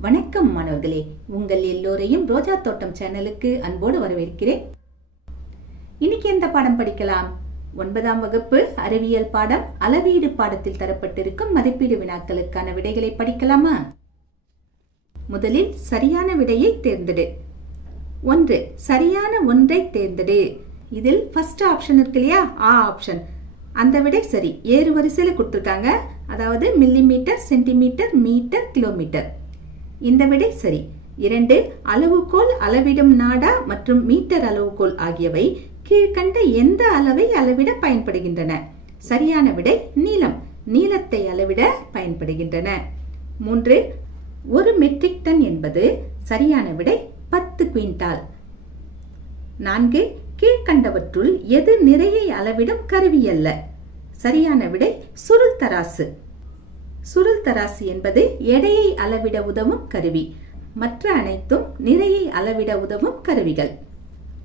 வணக்கம் மாணவர்களே. உங்கள் எல்லோரையும் ரோஜா தோட்டம் சேனலுக்கு அன்போடு வரவேற்கிறேன். இன்னைக்கு எந்த பாடம் படிக்கலாம்? ஒன்பதாம் வகுப்பு அறிவியல் பாடம் அளவீடு பாடத்தில் தரப்பட்டிருக்கும் மதிப்பீடு வினாக்களுக்கான விடைகளை படிக்கலாமா? முதலில் சரியான விடையை தேர்ந்தெடு. ஒன்று சரியான ஒன்றை தேர்ந்தெடு. இதில் ஃபர்ஸ்ட் ஆப்ஷன் இருக்கு இல்லையா? ஆ ஆப்ஷன் அந்த விடை சரி. ஏறு வரிசையில் கொடுத்துருக்காங்க. அதாவது மில்லிமீட்டர் சென்டிமீட்டர் மீட்டர் கிலோமீட்டர் இந்த விடை சரி. இரண்டு அளவுகோல் அளவிடும் நாடா மற்றும் மீட்டர் அளவுகோல் ஆகியவை கீழ்கண்ட எந்த அளவை அளவிட பயன்படுகின்றன? சரியான விடை நீளம். நீளத்தை அளவிட பயன்படுகின்றன. மூன்று ஒரு மெட்ரிக் டன் என்பது சரியான விடை பத்து குவிண்டால் நான்கு கீழ்கண்டவற்றுள் எது நிறையை அளவிடும் கருவி அல்ல? சரியான விடை சுருள் தராசு. சுருள் தராசு என்பது எடையை அளவிட உதவும் கருவி. மற்ற அனைத்தும் நிறையை அளவிட உதவும் கருவிகள்.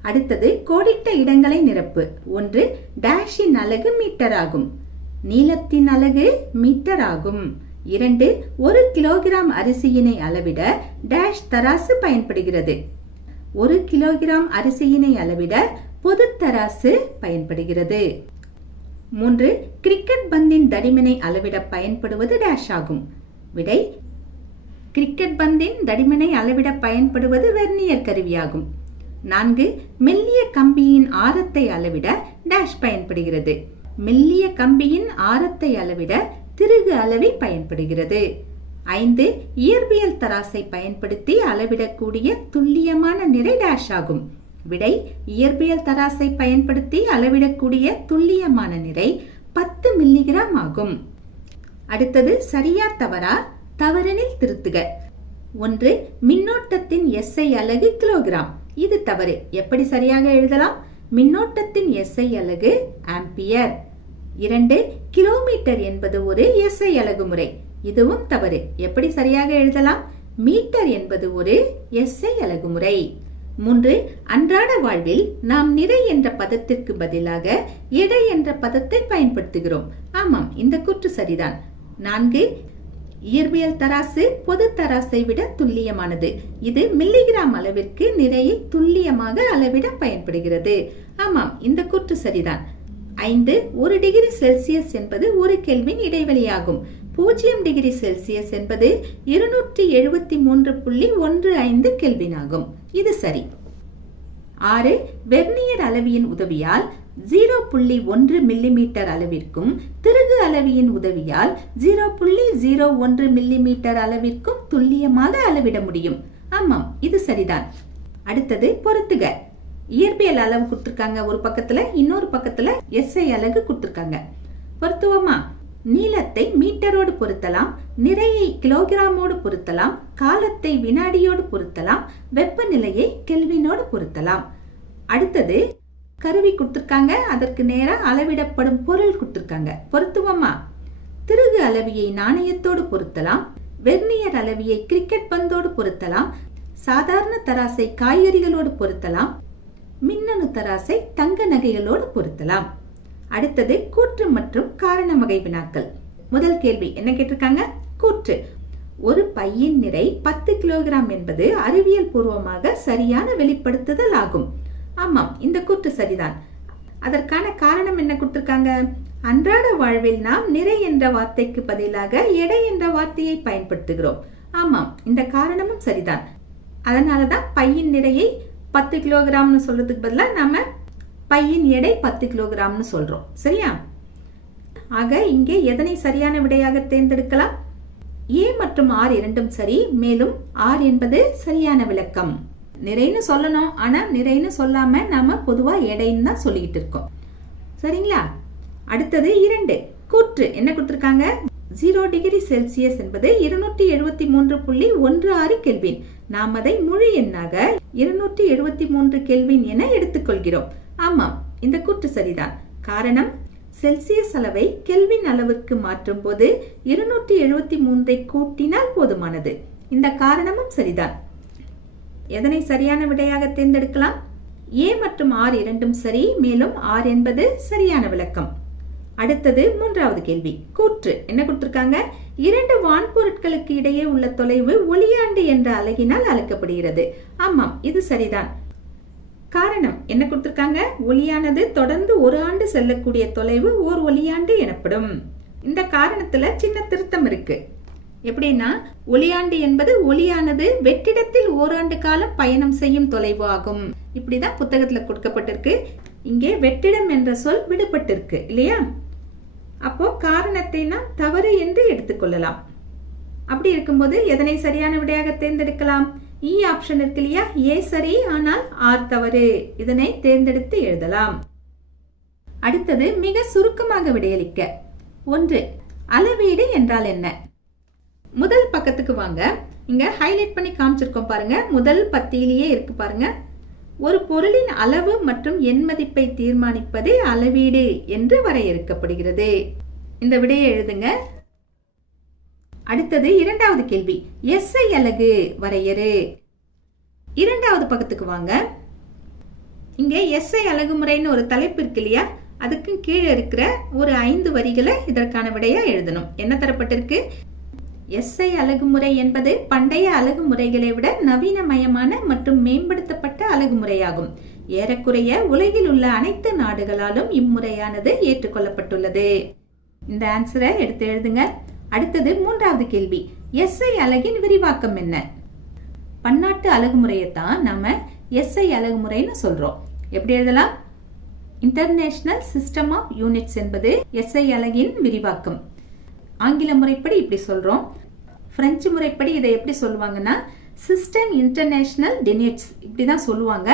அடுத்தது கோடிட்ட இடங்களை நிரப்பு. ஒன்று டேஷின் அலகு மீட்டர் ஆகும் நீளத்தின் அலகு மீட்டர் ஆகும் இரண்டு ஒரு கிலோகிராம் அரிசியினை அளவிட டேஷ் தராசு பயன்படுகிறது. ஒரு கிலோகிராம் அரிசியினை அளவிட பொது தராசு பயன்படுகிறது. மூன்று கிரிக்கெட் பந்தின் தடிமனை அளவிட பயன்படுவது டேஷ் ஆகும். விடை கிரிக்கெட் பந்தின் தடிமனை அளவிட பயன்படுவது வெர்னியர் கருவியாகும். நான்கு மெல்லிய கம்பியின் ஆரத்தை அளவிட டேஷ் பயன்படுகிறது. மெல்லிய கம்பியின் ஆரத்தை அளவிட திருகு அளவி பயன்படுகிறது. ஐந்து இயற்பியல் தராசை பயன்படுத்தி அளவிடக்கூடிய துல்லியமான நிறை டேஷ் ஆகும். விடை இயற்பியல் தராசை பயன்படுத்தி அளவிடக்கூடிய துல்லியமான நிறை பத்து மில்லிகிராம் ஆகும். அடுத்தது சரியா தவறா தவறெனில் திருத்துக. ஒன்று மின்னோட்டத்தின் எஸ்ஐ அலகு கிலோகிராம் இது தவறு. எப்படி சரியாக எழுதலாம்? மின்னோட்டத்தின் எஸ்ஐ அலகு ஆம்பியர். இரண்டு கிலோமீட்டர் என்பது ஒரு எஸ்ஐ அலகு முறை. இதுவும் தவறு. எப்படி சரியாக எழுதலாம்? மீட்டர் என்பது ஒரு எஸ்ஐ அலகு முறை. மூன்று அன்றாட வாழ்வில் நாம் நிறை என்ற பதத்திற்கு பதிலாக எடை என்ற பதத்தை பயன்படுத்துகிறோம். ஆமாம் இந்த கூற்று சரிதான். நான்கு இயற்பியல் தராசு பொது தராசை விட துல்லியமானது. இது மில்லிகிராம் அளவிற்கு நிறையை துல்லியமாக அளவிட பயன்படுகிறது. ஆமாம் இந்த கூற்று சரிதான். ஐந்து ஒரு டிகிரி செல்சியஸ் என்பது ஒரு கெல்வின் இடைவெளியாகும். பூஜ்ஜியம் டிகிரி செல்சியஸ் என்பது இருநூற்றி எழுபத்தி மூன்று புள்ளி ஒன்று ஐந்து கெல்வின் ஆகும் இது சரி. ஆறு வெர்னியர் அளவியின் உதவியால் ஜீரோ புள்ளி ஒன்று மில்லிமீட்டர் அளவிற்கும் திருகு அளவியின் உதவியால் ஜீரோ புள்ளி ஜீரோ ஒன்று மில்லிமீட்டர் அளவிற்கும் துல்லியமாக அளவிட முடியும். ஆமாம் இது சரிதான். அடுத்தது பொறுத்துக இயற்பியல் அளவு கொடுத்துருக்காங்க ஒரு பக்கத்துல இன்னொரு பக்கத்துல எஸ்ஐ அலகு கொடுத்துருக்காங்க. பொருத்துவமா? நீளத்தை மீட்டரோடு பொருத்தலாம் நிறையை கிலோகிராமோடு பொருத்தலாம் காலத்தை வினாடியோடு பொருத்தலாம் வெப்பநிலையை கெல்வினோடு பொருத்தலாம். அடுத்தது கருவி கொடுத்துருக்காங்க அதற்கு நேரா அளவிடப்படும் பொருள் கொடுத்துருக்காங்க. பொருத்துவோமா? திருகு அளவியை நாணயத்தோடு பொருத்தலாம் வெர்னியர் அளவியை கிரிக்கெட் பந்தோடு பொருத்தலாம் சாதாரண தராசை காய்கறிகளோடு பொருத்தலாம் மின்னணு தராசை தங்க நகைகளோடு பொருத்தலாம். அடுத்தது கூற்று மற்றும் காரண வகை வினாக்கள் முதல் கேள்வி என்ன கேட்டிருக்காங்க? கூற்று. ஒரு பையின் நிறை பத்து கிலோகிராம் என்பது அறிவியல் பூர்வமாக சரியான வெளிப்படுத்துதல் ஆகும். ஆமாம் இந்த கூற்று சரிதான். அதற்கான காரணம் என்ன கொடுத்திருக்காங்க? அன்றாட வாழ்வில் நாம் நிறை என்ற வார்த்தைக்கு பதிலாக எடை என்ற வார்த்தையை பயன்படுத்துகிறோம். ஆமாம் இந்த காரணமும் சரிதான். அதனாலதான் பையின் நிறையை பத்து கிலோகிராம்னு சொல்றதுக்கு பதிலாக நாம பையின் எடை பத்து கிலோகிராம்னு சொல்றோம். சரியா? ஆக இங்கே எதனை சரியான விடையாக தேர்ந்தெடுக்கலாம்? ஏ மற்றும் ஆர் இரண்டும் சரி மேலும் ஆர் என்பது சரியான விளக்கம். நிறைன்னு சொல்லணும் ஆனா நிறைன்னு சொல்லாம நாம பொதுவா எடைன்னு தான் சொல்லிக்கிட்டு இருக்கோம். சரிங்களா? அடுத்தது இரண்டு கூற்று. என்ன கொடுத்திருக்காங்க? ஜீரோ டிகிரி செல்சியஸ் என்பது இருநூற்றி எழுபத்தி மூன்று புள்ளி ஒன்று ஆறு கெல்வின். நாம் அதை முழு எண்ணாக இருநூற்றி எழுபத்தி மூன்று கெல்வின் என எடுத்துக்கொள்கிறோம். ஆமாம் இந்த கூற்று சரிதான். காரணம் செல்சியஸ் அளவை கெல்வின் அளவுக்கு மாற்றும் போது இருநூற்றி எழுபத்தி மூன்றை கூட்டினால் போதுமானது. இந்த காரணமும் சரிதான். எதனை சரியான விடையாக தேர்ந்தெடுக்கலாம்? ஏ மற்றும் ஆர் இரண்டும் சரி மேலும் ஆர் என்பது சரியான விளக்கம். அடுத்தது மூன்றாவது கேள்வி. கூற்று. என்ன கொடுத்திருக்காங்க? இரண்டு வான்பொருட்களுக்கு இடையே உள்ள தொலைவு ஒளியாண்டு என்ற அழகினால் அழைக்கப்படுகிறது. ஆமாம் இது சரிதான். காரணம் என்ன கொடுத்துருக்காங்க? ஒளியானது தொடர்ந்து ஒரு ஆண்டு செல்லக்கூடிய தொலைவு ஓர் ஒளியாண்டு எனப்படும். இந்த காரணத்துல சின்ன திருத்தம் இருக்கு. எப்படின்னா ஒளியாண்டு என்பது ஒளியானது வெற்றிடத்தில் ஓராண்டு காலம் பயணம் செய்யும் தொலைவு ஆகும். இப்படிதான் புத்தகத்துல கொடுக்கப்பட்டிருக்கு. இங்கே வெற்றிடம் என்ற சொல் விடுபட்டிருக்கு இல்லையா? அப்போ காரணத்தை நாம் தவறு என்று எடுத்துக்கொள்ளலாம். அப்படி இருக்கும்போது எதனை சரியான விடையாக தேர்ந்தெடுக்கலாம்? E இ ஆப்ஷன் இருக்கு இல்லையா ஏ சரி ஆனால் ஆர் தவறு. இதனை தேர்ந்தெடுத்து எழுதலாம். அடுத்தது மிக சுருக்கமாக விடையளிக்க. ஒன்று அளவீடு என்றால் என்ன? முதல் பக்கத்துக்கு வாங்க. இங்க ஹைலைட் பண்ணி காமிச்சிருக்கோம் பாருங்க. முதல் பத்தியிலேயே இருக்கு பாருங்க. ஒரு பொருளின் அளவு மற்றும் எண் மதிப்பை தீர்மானிப்பதே அளவீடு என்று வரையறுக்கப்படுகிறது. இந்த விடையை எழுதுங்க. அடுத்தது இரண்டாவது கேள்வி. எஸ்ஐ அலகு வரையறு. இரண்டாவது பக்கத்துக்கு வாங்க. இங்கே எஸ்ஐ அலகு முறைன்னு ஒரு தலைப்பு இருக்கு இல்லையா? அதுக்கு கீழே இருக்கிற ஒரு ஐந்து வரிகளை இதற்கான விடையா எழுதணும். என்ன தரப்பட்டிருக்கு? எஸ்ஐ அழகுமுறை என்பது பண்டைய அழகுமுறைகளை விட நவீனமயமான மற்றும் மேம்படுத்தப்பட்ட அழகுமுறையாகும் ஏறக்குறைய உலகில் உள்ள அனைத்து நாடுகளாலும் இம்முறையானது ஏற்றுக்கொள்ளப்பட்டுள்ளது. இந்த ஆன்சரை எடுத்து எழுதுங்க. அடுத்தது மூன்றாவது கேள்வி. எஸ்ஐ அலகின் விரிவாக்கம் என்ன? பன்னாட்டு அழகுமுறையை தான் நாம எஸ்ஐ அழகுமுறைன்னு சொல்றோம். எப்படி எழுதலாம்? இன்டர்நேஷனல் சிஸ்டம் ஆஃப் யூனிட்ஸ் என்பது எஸ்ஐ அலகின் விரிவாக்கம். ஆங்கில முறைப்படி இப்படி சொல்றோம். பிரெஞ்சு முறைப்படி இதை எப்படி சொல்லுவாங்கன்னா சிஸ்டம் இன்டர்நேஷனல் டினிட்ஸ் இப்படி தான் சொல்லுவாங்க.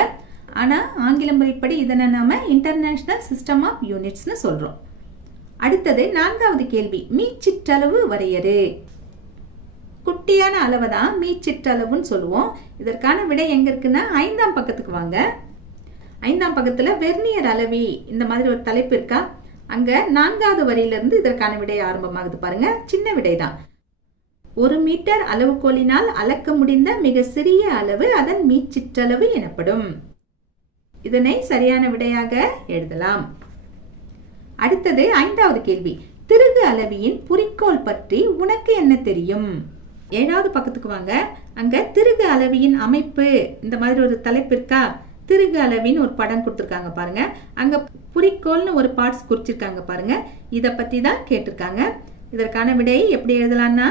ஆனால் ஆங்கில முறைப்படி இதனை நாம இன்டர்நேஷனல் சிஸ்டம் ஆஃப் யூனிட்ஸ்னு சொல்றோம். அடுத்தது நான்காவது கேள்வி. மீச்சிற்றளவு வரையறு. குட்டியான அளவை தான் மீச்சிற்றளவுன்னு சொல்லுவோம். இதற்கான விடை எங்க இருக்குன்னா ஐந்தாம் பக்கத்துக்கு வாங்க. ஐந்தாம் பக்கத்துல வெர்னியர் அளவி இந்த மாதிரி ஒரு தலைப்பு இருக்கா? அங்க நான்காவது வரியிலிருந்து இதற்கான விடை ஆரம்பமாகுது பாருங்க. சின்ன விடை தான் ஒரு மீட்டர் அளவுகோலினால் அளக்க முடிந்த மிக சிறிய அளவு அதன் மீச்சிற்றளவு எனப்படும். இதனை சரியான விடையாக எழுதலாம். அடுத்தது ஐந்தாவது கேள்வி. திருகு அளவியின் குறிக்கோள் பற்றி உனக்கு என்ன தெரியும்? ஏழாவது பக்கத்துக்கு வாங்க. அங்க திருகு அளவியின் அமைப்பு இந்த மாதிரி ஒரு தலைப்பு இருக்கா? திருகு அளவின்னு ஒரு படம் கொடுத்துருக்காங்க பாருங்க. அங்க குறிக்கோள்னு ஒரு பார்ட்ஸ் குறிச்சிருக்காங்க பாருங்க. இதை பத்தி தான் கேட்டிருக்காங்க. இதற்கான விடை எப்படி எழுதலாம்னா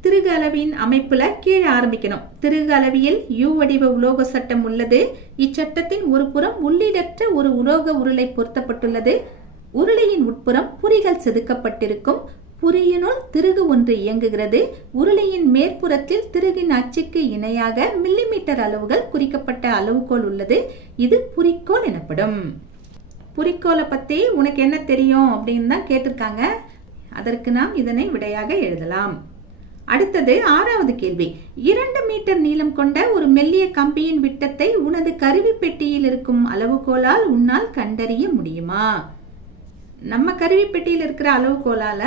திருகு அளவியின் அமைப்புல கீழே ஆரம்பிக்கணும். திருகு அளவியில் யூ வடிவ உலோக சட்டம் உள்ளது. இச்சட்டத்தின் ஒரு புறம் உள்ளிடற்ற ஒரு உலோக உருளை பொருத்தப்பட்டுள்ளது. உருளையின் உட்புறம் புரிகள் செதுக்கப்பட்டிருக்கும். புரியினுள் திருகு ஒன்று இயங்குகிறது. உருளையின் மேற்புறத்தில் திருகின் அச்சுக்கு இணையாக மில்லிமீட்டர் அளவுகள் குறிக்கப்பட்ட அளவுகோல் உள்ளது. இது குறிக்கோள் எனப்படும். புரிக்கோளை பத்தி உனக்கு என்ன தெரியும் அப்படின்னு தான் கேட்டிருக்காங்க. அதற்கு நாம் இதனை விடையாக எழுதலாம். அடுத்தது ஆறாவது கேள்வி. இரண்டு மீட்டர் நீளம் கொண்ட ஒரு மெல்லிய கம்பியின் விட்டத்தை உனது கருவி பெட்டியில் இருக்கும் அளவுகோலால் உன்னால் கண்டறிய முடியுமா? நம்ம கருவிப்பெட்டியில் இருக்கிற அளவுகோலால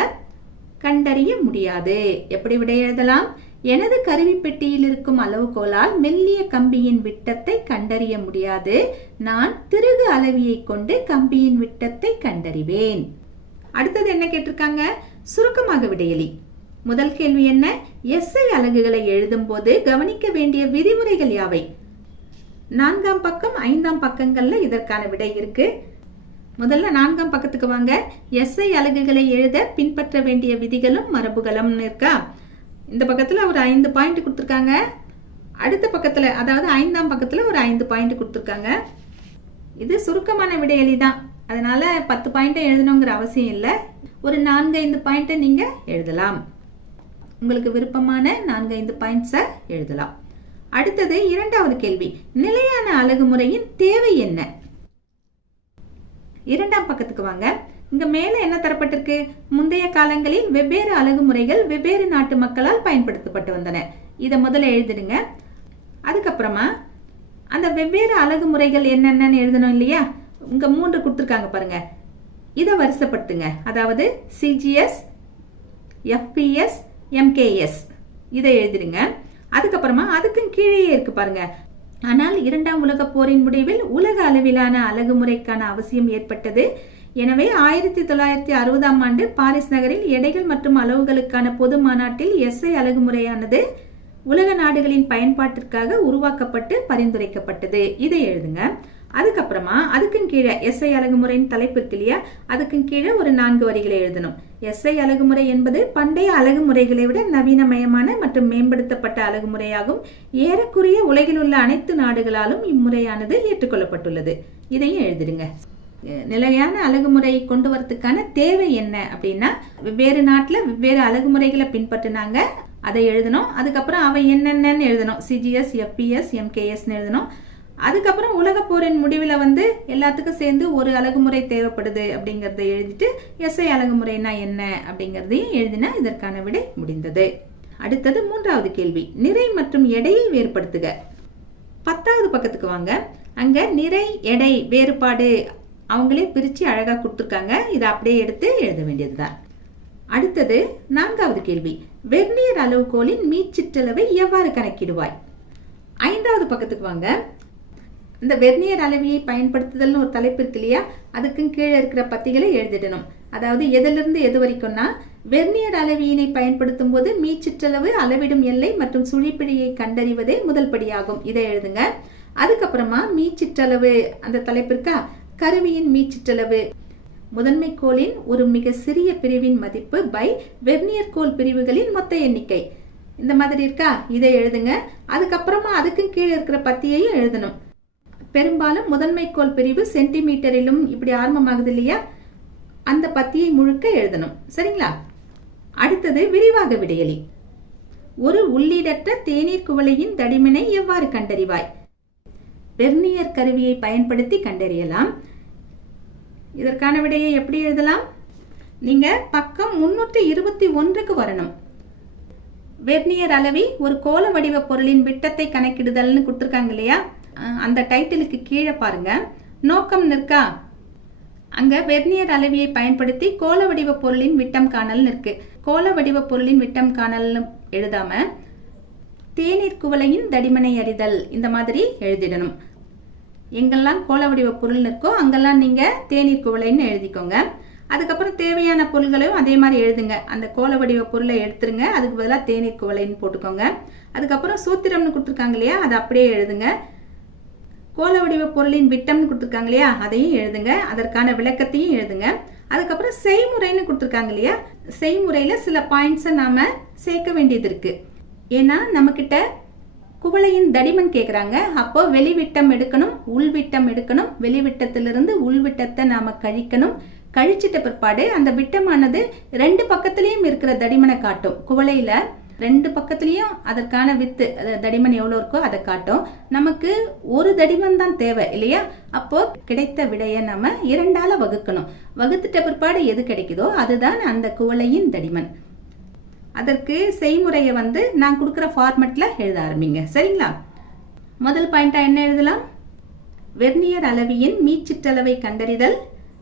கண்டறிய முடியாது. எப்படி விடை எழுதலாம்? எனது கருவிப்பெட்டியில் இருக்கும் அளவுகோலால் மெல்லிய கம்பியின் விட்டத்தை கண்டறிய முடியாது. நான் திருகு அளவியை கொண்டு கம்பியின் விட்டத்தை கண்டறிவேன். அடுத்தது என்ன கேட்டிருக்காங்க? சுருக்கமாக விடையலி. முதல் கேள்வி என்ன? எஸ்ஐ அலகுகளை எழுதும் போது கவனிக்க வேண்டிய விதிமுறைகள் யாவை? நான்காம் பக்கம் ஐந்தாம் பக்கங்கள்ல இதற்கான விடை இருக்கு. முதல்ல நான்காம் பக்கத்துக்கு வாங்க. எஸ்ஐ அலகுகளை எழுத பின்பற்ற வேண்டிய விதிகளும் மரபுகளும் இருக்கா? இந்த பக்கத்தில் ஒரு ஐந்து பாயிண்ட் கொடுத்துருக்காங்க. அடுத்த பக்கத்தில் அதாவது ஐந்தாம் பக்கத்தில் ஒரு ஐந்து பாயிண்ட் கொடுத்துருக்காங்க. இது சுருக்கமான விடையலி தான். அதனால பத்து பாயிண்ட்டை எழுதணுங்கிற அவசியம் இல்லை. ஒரு நான்கு ஐந்து பாயிண்ட்டை நீங்கள் எழுதலாம். உங்களுக்கு விருப்பமான நான்கு ஐந்து பாயிண்ட்ஸை எழுதலாம். அடுத்தது இரண்டாவது கேள்வி. நிலையான அழகுமுறையின் தேவை என்ன? இரண்டாம் பக்கத்துக்கு வாங்க. இங்க மேல என்ன தரப்பட்டிருக்கு? முந்தைய காலங்களில் வெவ்வேறு அழகுமுறைகள் வெவ்வேறு நாட்டு மக்களால் பயன்படுத்தப்பட்டு வந்தன. இதை முதல்ல எழுதிடுங்க. அதுக்கப்புறமா அந்த வெவ்வேறு அழகுமுறைகள் என்னென்னு எழுதணும் இல்லையா? இங்க மூன்று கொடுத்துருக்காங்க பாருங்க. இதை வரிசைப்படுத்துங்க அதாவது சிஜிஎஸ் எஃபிஎஸ் எம்கேஎஸ் இதை எழுதிடுங்க. அதுக்கப்புறமா அதுக்கும் கீழே இருக்கு பாருங்க. ஆனால் இரண்டாம் உலக போரின் முடிவில் உலக அளவிலான அழகுமுறைக்கான அவசியம் ஏற்பட்டது. எனவே ஆயிரத்தி தொள்ளாயிரத்தி அறுபதாம் ஆண்டு பாரிஸ் நகரில் எடைகள் மற்றும் அளவுகளுக்கான பொது மாநாட்டில் எஸ்ஐ அழகுமுறையானது. உலக நாடுகளின் பயன்பாட்டிற்காக உருவாக்கப்பட்டு பரிந்துரைக்கப்பட்டது. இதை எழுதுங்க. அதுக்கப்புறமா அதுக்கும் கீழே எஸ்ஐ அழகுமுறையின் தலைப்பு இருக்கு இல்லையா? அதுக்கும் கீழே ஒரு நான்கு வரிகளை எழுதணும். எஸ்ஐ அழகுமுறை என்பது பண்டைய அழகுமுறைகளை விட நவீனமயமான மற்றும் மேம்படுத்தப்பட்ட அழகுமுறையாகும். ஏறக்குறைய உலகில் உள்ள அனைத்து நாடுகளாலும் இம்முறையானது ஏற்றுக்கொள்ளப்பட்டுள்ளது. இதையும் எழுதிடுங்க. நிலையான அழகுமுறை கொண்டு வரத்துக்கான தேவை என்ன அப்படின்னா வெவ்வேறு நாட்டில் வெவ்வேறு அழகுமுறைகளை பின்பற்றினாங்க. அதை எழுதணும். அதுக்கப்புறம் அவை என்னென்னு எழுதணும். சிஜிஎஸ் எஃபிஎஸ் எம்கேஎஸ்னு எழுதணும். அதுக்கப்புறம் உலக போரின் முடிவில் வந்து எல்லாத்துக்கும் சேர்ந்து ஒரு அழகுமுறை தேவைப்படுது அப்படிங்கிறத எழுதிட்டு எஸ்ஐ அழகுமுறைனா என்ன அப்படிங்கிறதையும் எழுதினா இதற்கான விடை முடிந்தது. அடுத்தது மூன்றாவது கேள்வி. நிறை மற்றும் எடையை வேறுபடுத்துக. பத்தாவது பக்கத்துக்கு வாங்க. அங்க நிறை எடை வேறுபாடு அவங்களே பிரித்து அழகாக கொடுத்துருக்காங்க. இதை அப்படியே எடுத்து எழுத வேண்டியதுதான். அடுத்தது நான்காவது கேள்வி. வெர்னியர் அளவுகோலின் மீச்சிற்றளவை எவ்வாறு கணக்கிடுவாய்? ஐந்தாவது பக்கத்துக்கு வாங்க. இந்த வெர்னியர் அளவியை பயன்படுத்துதல்னு ஒரு தலைப்பு இருக்கு இல்லையா? அதுக்கும் கீழே இருக்கிற பத்திகளை எழுதிடணும். அதாவது எதிலிருந்து எது வரைக்கும்னா வெர்னியர் அளவியினை பயன்படுத்தும் போது மீச்சிற்றளவு அளவிடும் எல்லை மற்றும் சுழிப்பிழையை கண்டறிவதே முதல் படியாகும் இதை எழுதுங்க. அதுக்கப்புறமா மீச்சிற்றளவு அந்த தலைப்பிற்கா கருவியின் மீச்சிற்றளவு. முதன்மை கோளின் ஒரு மிக சிறிய பிரிவின் மதிப்பு பை வெர்னியர் கோல் பிரிவுகளின் மொத்த எண்ணிக்கை. இந்த மாதிரி இருக்கா? இதை எழுதுங்க. அதுக்கப்புறமா அதுக்கும் கீழே இருக்கிற பத்தியையும் எழுதணும். பெரும்பாலும் முதன்மை கோல் பிரிவு சென்டிமீட்டரிலும் இப்படி ஆரம்பமாகுது இல்லையா? அந்த பத்தியை முழுக்க எழுதணும். சரிங்களா? அடுத்தது விரிவாக விடையலி. ஒரு உள்ளீடற்ற தேநீர் குவளையின் தடிமனை எவ்வாறு கண்டறிவாய்? வெர்னியர் கருவியை பயன்படுத்தி கண்டறியலாம். இதற்கான விடையை எப்படி எழுதலாம்? நீங்க பக்கம் முன்னூற்றி இருபத்தி ஒன்றுக்கு வரணும். வெர்னியர் அளவி ஒரு கோல வடிவ பொருளின் விட்டத்தை கணக்கிடுதல்னு கொடுத்துருக்காங்க இல்லையா? அந்த டைட்டிலுக்கு கீழே பாருங்க. நோக்கம் நிற்கா? அங்க வெர்னியர் அளவியை பயன்படுத்தி கோல வடிவ பொருளின் விட்டம் காணல் இருக்கு கோல வடிவ பொருளின் விட்டம் காணல்னு எழுதாம தேநீர் குவளையின் தடிமனை அறிதல் இந்த மாதிரி எழுதிடணும். எங்கெல்லாம் கோல வடிவ பொருள் இருக்கோ அங்கெல்லாம் நீங்கள் தேநீர் குவளைன்னு எழுதிக்கோங்க. அதுக்கப்புறம் தேவையான பொருள்களையும் அதே மாதிரி எழுதுங்க. அந்த கோல வடிவ பொருளை எடுத்துருங்க. அதுக்கு பதிலாக தேநீர் குவளைன்னு போட்டுக்கோங்க. அதுக்கப்புறம் சூத்திரம்னு கொடுத்துருக்காங்க இல்லையா அதை அப்படியே எழுதுங்க. கோல வடிவ பொருளின் விட்டம்னு கொடுத்துருக்காங்க இல்லையா அதையும் எழுதுங்க. அதற்கான விளக்கத்தையும் எழுதுங்க. அதுக்கப்புறம் செய்முறைன்னு கொடுத்துருக்காங்க இல்லையா செய்முறையில் சில பாயிண்ட்ஸை நாம் சேர்க்க வேண்டியது இருக்குது ஏன்னா நம்மக்கிட்ட குவளையின் தடிமன் கேட்குறாங்க அப்போ வெளிவிட்டம் எடுக்கணும் உள்விட்டம் எடுக்கணும். வெளிவிட்டத்திலிருந்து உள்விட்டத்தை நாம் கழிக்கணும். கழிச்சிட்ட பிற்பாடு அந்த விட்டமானது ரெண்டு பக்கத்துலேயும் இருக்கிற தடிமனை காட்டும். குவளையில் ரெண்டு பக்கத்துலேயும் அதற்கான வித்து தடிமன் எவ்வளோ இருக்கோ அதை காட்டும். நமக்கு ஒரு தடிமன் தான் தேவை இல்லையா? அப்போ கிடைத்த விடையை நம்ம இரண்டால வகுக்கணும். வகுத்துட்ட பிற்பாடு எது கிடைக்குதோ அதுதான் அந்த குவளையின் தடிமன். அதற்கு செய்முறையை வந்து நான் கொடுக்குற ஃபார்மெட்டில் எழுத ஆரம்பிங்க. சரிங்களா? முதல் பாயிண்ட்டாக என்ன எழுதலாம்? வெர்னியர் அளவியின் மீச்சிற்றளவை கண்டறிதல்.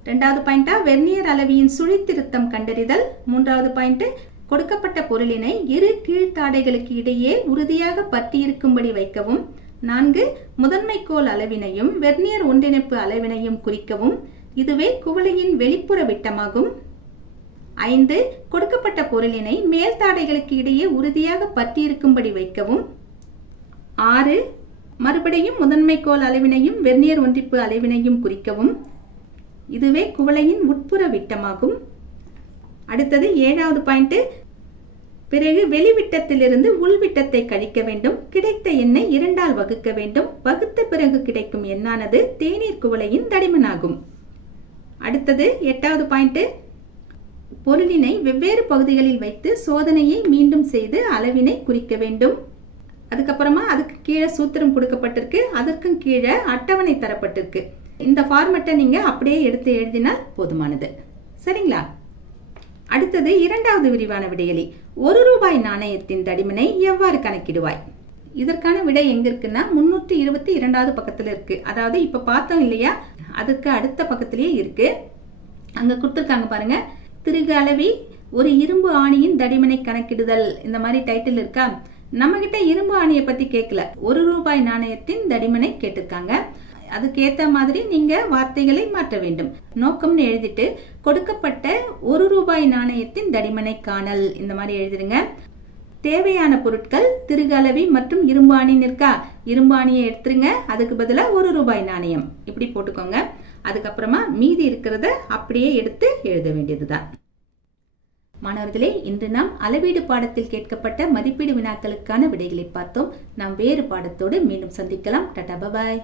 ரெண்டாவது பாயிண்டா வெர்னியர் அளவியின் சுழித்திருத்தம் கண்டறிதல். மூன்றாவது பாயிண்ட் கொடுக்கப்பட்ட பொருளினை இரு கீழ்த்தாடைகளுக்கு இடையே உறுதியாக பற்றியிருக்கும்படி வைக்கவும். நான்கு முதன்மை அளவினையும் வெர்னியர் ஒன்றிணைப்பு அளவினையும் குறிக்கவும். இதுவே குவளையின் வெளிப்புற விட்டமாகும். ஐந்து கொடுக்கப்பட்ட பொருளினை மேல் தாடைகளுக்கு இடையே உறுதியாக பற்றியிருக்கும்படி வைக்கவும். ஆறு மறுபடியும் முதன்மை அளவினையும் வெர்னியர் ஒன்றிப்பு அளவினையும் குறிக்கவும். இதுவே குவளையின் உட்புற விட்டமாகும். அடுத்தது ஏழாவது பாயிண்ட்டு பிறகு வெளிவிட்டத்திலிருந்து உள்விட்டத்தை கழிக்க வேண்டும். கிடைத்த எண்ணை இரண்டால் வகுக்க வேண்டும். வகுத்த பிறகு கிடைக்கும் எண்ணானது தேநீர் குவளையின் தடிமனாகும். அடுத்தது எட்டாவது பாயிண்ட்டு பொருளினை வெவ்வேறு பகுதிகளில் வைத்து சோதனையை மீண்டும் செய்து அளவினை குறிக்க வேண்டும். அதுக்கப்புறமா அதுக்கு கீழே சூத்திரம் கொடுக்கப்பட்டிருக்கு. அதற்கும் கீழே அட்டவணை தரப்பட்டிருக்கு. இந்த ஃபார்மெட்டை நீங்க அப்படியே எடுத்து எழுதினால் போதுமானது. சரிங்களா? அடுத்தது இரண்டாவது விரிவான விடையலி. ஒரு ரூபாய் நாணயத்தின் தடிமனை எவ்வாறு கணக்கிடுவாய்? இதற்கான விடை எங்க இருக்குன்னா முன்னூற்றி இருபத்தி இரண்டாவது பக்கத்துல இருக்கு. அதாவது இப்ப பார்த்தோம் இல்லையா? அதுக்கு அடுத்த பக்கத்திலேயே இருக்கு. அங்க கொடுத்துருக்காங்க பாருங்க. திருகு அளவி ஒரு இரும்பு ஆணியின் தடிமனை கணக்கிடுதல். இந்த மாதிரி டைட்டில் இருக்கா? நம்ம கிட்ட இரும்பு ஆணியை பத்தி கேட்கல. ஒரு ரூபாய் நாணயத்தின் தடிமனை கேட்டிருக்காங்க. அதுக்கேற்ற மாதிரி நீங்க வார்த்தைகளை மாற்ற வேண்டும். நோக்கம்னு எழுதிட்டு கொடுக்கப்பட்ட ஒரு ரூபாய் நாணயத்தின் தடிமனை காணல். இந்த மாதிரி எழுதிடுங்க தேவையான பொருட்கள் திருகலவி மற்றும் இரும்பாணின்னு இருக்கா? இரும்பாணியை எடுத்துருங்க. அதுக்கு பதிலாக ஒரு ரூபாய் நாணயம். இப்படி போட்டுக்கோங்க. அதுக்கப்புறமா மீதி இருக்கிறத அப்படியே எடுத்து எழுத வேண்டியதுதான். மாணவர்களே இன்று நாம் அளவீடு பாடத்தில் கேட்கப்பட்ட மதிப்பீடு வினாக்களுக்கான விடைகளை பார்த்தோம். நாம் வேறு பாடத்தோடு மீண்டும் சந்திக்கலாம். Ta-ta bye bye